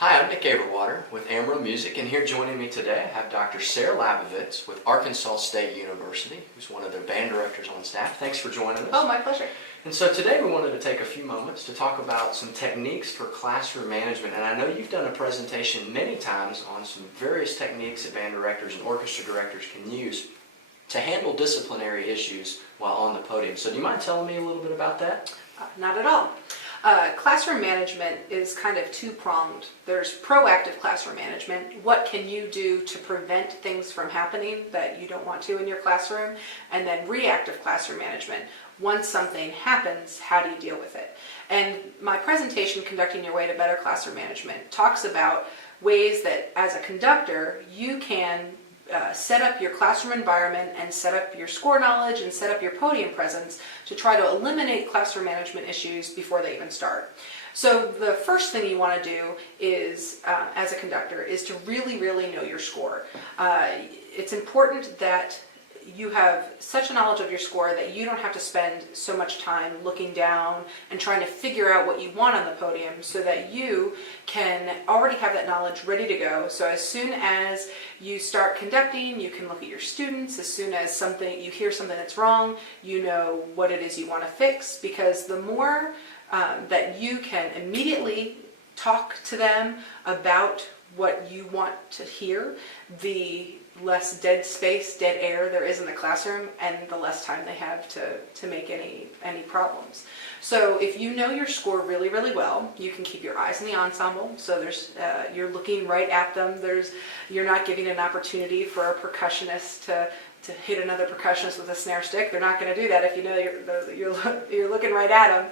Hi, I'm Nick Averwater with Amro Music, and here joining me today I have Dr. Sarah Labovitz with Arkansas State University, who's one of their band directors on staff. Thanks for joining us. Oh, my pleasure. And so today we wanted to take a few moments to talk about some techniques for classroom management. And I know you've done a presentation many times on some various techniques that band directors and orchestra directors can use to handle disciplinary issues while on the podium. So do you mind telling me a little bit about that? Not at all. Classroom management is kind of two-pronged. There's proactive classroom management. What can you do to prevent things from happening that you don't want to in your classroom? And then reactive classroom management. Once something happens, how do you deal with it? And my presentation, Conducting Your Way to Better Classroom Management, talks about ways that as a conductor you can set up your classroom environment and set up your score knowledge and set up your podium presence to try to eliminate classroom management issues before they even start. So the first thing you want to do is, as a conductor, is to really know your score. It's important that you have such a knowledge of your score that you don't have to spend so much time looking down and trying to figure out what you want on the podium, so that you can already have that knowledge ready to go. So as soon as you start conducting, you can look at your students. As soon as you hear something that's wrong, you know what it is you want to fix, because the more that you can immediately talk to them about what you want to hear, the less dead space, dead air there is in the classroom, and the less time they have to make any problems. So if you know your score really well, you can keep your eyes in the ensemble. So you're looking right at them. You're not giving an opportunity for a percussionist to hit another percussionist with a snare stick. They're not going to do that if you know you're looking right at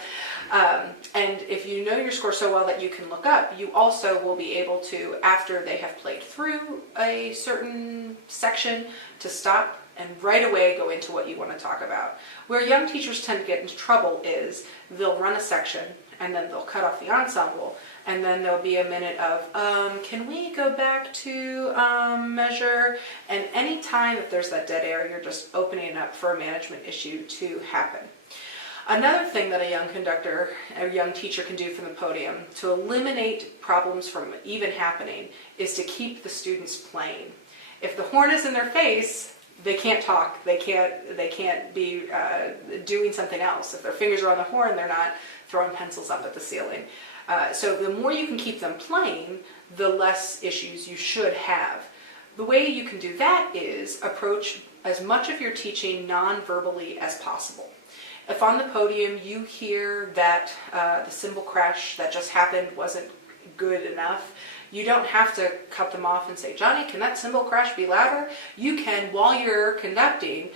them. And if you know your score so well that you can look up, you also will be able to, after they have played through a certain section, to stop and right away go into what you want to talk about. Where young teachers tend to get into trouble is they'll run a section and then they'll cut off the ensemble, and then there'll be a minute of, can we go back to measure? And any time that there's that dead air, you're just opening it up for a management issue to happen. Another thing that a young conductor, a young teacher can do from the podium to eliminate problems from even happening is to keep the students playing. If the horn is in their face, they can't talk. They can't be doing something else. If their fingers are on the horn, they're not throwing pencils up at the ceiling. So the more you can keep them playing, the less issues you should have. The way you can do that is approach as much of your teaching non-verbally as possible. If on the podium you hear that the cymbal crash that just happened wasn't good enough, you don't have to cut them off and say, Johnny, can that cymbal crash be louder? You can, while you're conducting,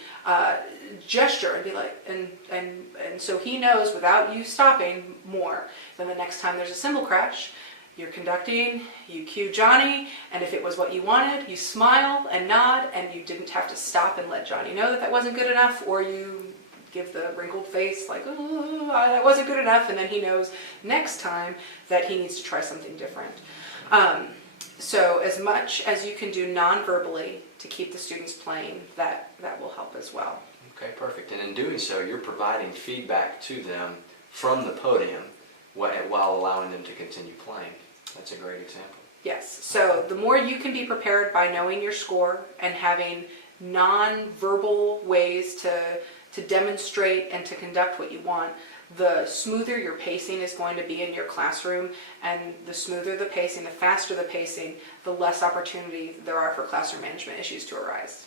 gesture and be like, and so he knows without you stopping more. Then the next time there's a cymbal crash, you're conducting, you cue Johnny, and if it was what you wanted, you smile and nod, and you didn't have to stop and let Johnny know that wasn't good enough, or you give the wrinkled face like, oh, that wasn't good enough, and then he knows next time that he needs to try something different. So as much as you can do non-verbally to keep the students playing, that will help as well. Okay, perfect. And in doing so, you're providing feedback to them from the podium while allowing them to continue playing. That's a great example. Yes. So the more you can be prepared by knowing your score and having non-verbal ways to demonstrate and to conduct what you want, the smoother your pacing is going to be in your classroom, and the smoother the pacing, the faster the pacing, the less opportunity there are for classroom management issues to arise.